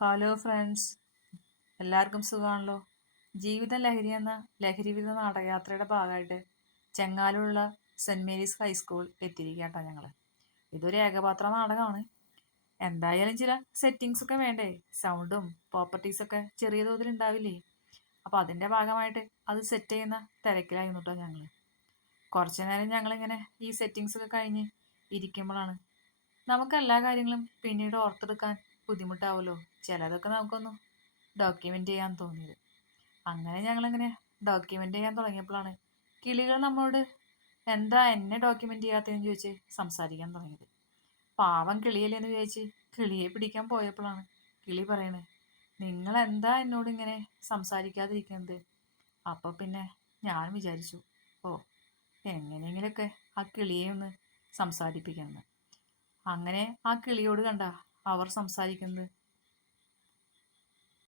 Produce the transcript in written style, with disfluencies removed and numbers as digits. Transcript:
Hello friends, എല്ലാവർക്കും സുഖമാണല്ലോ. ജീവിതം ലഹരി എന്ന ലഹരി വിരുദ്ധ നാടകയാത്രയുടെ ഭാഗമായിട്ട് ചെങ്ങാലുള്ള സെൻറ് മേരീസ് ഹൈസ്കൂൾ എത്തിയിരിക്കട്ടോ ഞങ്ങൾ. ഇതൊരു ഏകപാത്ര നാടകമാണ്. എന്തായാലും ചില സെറ്റിങ്സ് ഒക്കെ വേണ്ടേ, സൗണ്ടും പ്രോപ്പർട്ടീസൊക്കെ ചെറിയ തോതിൽ ഉണ്ടാവില്ലേ. അപ്പോൾ അതിൻ്റെ ഭാഗമായിട്ട് അത് സെറ്റ് ചെയ്യുന്ന തിരക്കിലായിരുന്നു കേട്ടോ ഞങ്ങൾ. കുറച്ചു നേരം ഞങ്ങളിങ്ങനെ ഈ സെറ്റിങ്സ് ഒക്കെ കഴിഞ്ഞ് ഇരിക്കുമ്പോഴാണ് നമുക്ക് എല്ലാ കാര്യങ്ങളും പിന്നീട് ഓർത്തെടുക്കാൻ ബുദ്ധിമുട്ടാവുമല്ലോ, ചിലതൊക്കെ നമുക്കൊന്ന് ഡോക്യുമെൻ്റ് ചെയ്യാൻ തോന്നിയത്. അങ്ങനെ ഞങ്ങളിങ്ങനെ ഡോക്യുമെൻ്റ് ചെയ്യാൻ തുടങ്ങിയപ്പോഴാണ് കിളികൾ നമ്മളോട് എന്താ എന്നെ ഡോക്യുമെൻ്റ് ചെയ്യാത്തതെന്ന് ചോദിച്ച് സംസാരിക്കാൻ തുടങ്ങിയത്. പാവം കിളിയല്ലേന്ന് വിചാരിച്ച് കിളിയെ പിടിക്കാൻ പോയപ്പോഴാണ് കിളി പറയണത്, നിങ്ങൾ എന്താ എന്നോട് ഇങ്ങനെ സംസാരിക്കാതിരിക്കുന്നത്. അപ്പോൾ പിന്നെ ഞാൻ വിചാരിച്ചു, ഓ എങ്ങനെയെങ്കിലുമൊക്കെ ആ കിളിയെ ഒന്ന് സംസാരിപ്പിക്കുന്നത്. അങ്ങനെ ആ കിളിയോട് കണ്ട അവർ സംസാരിക്കുന്നത്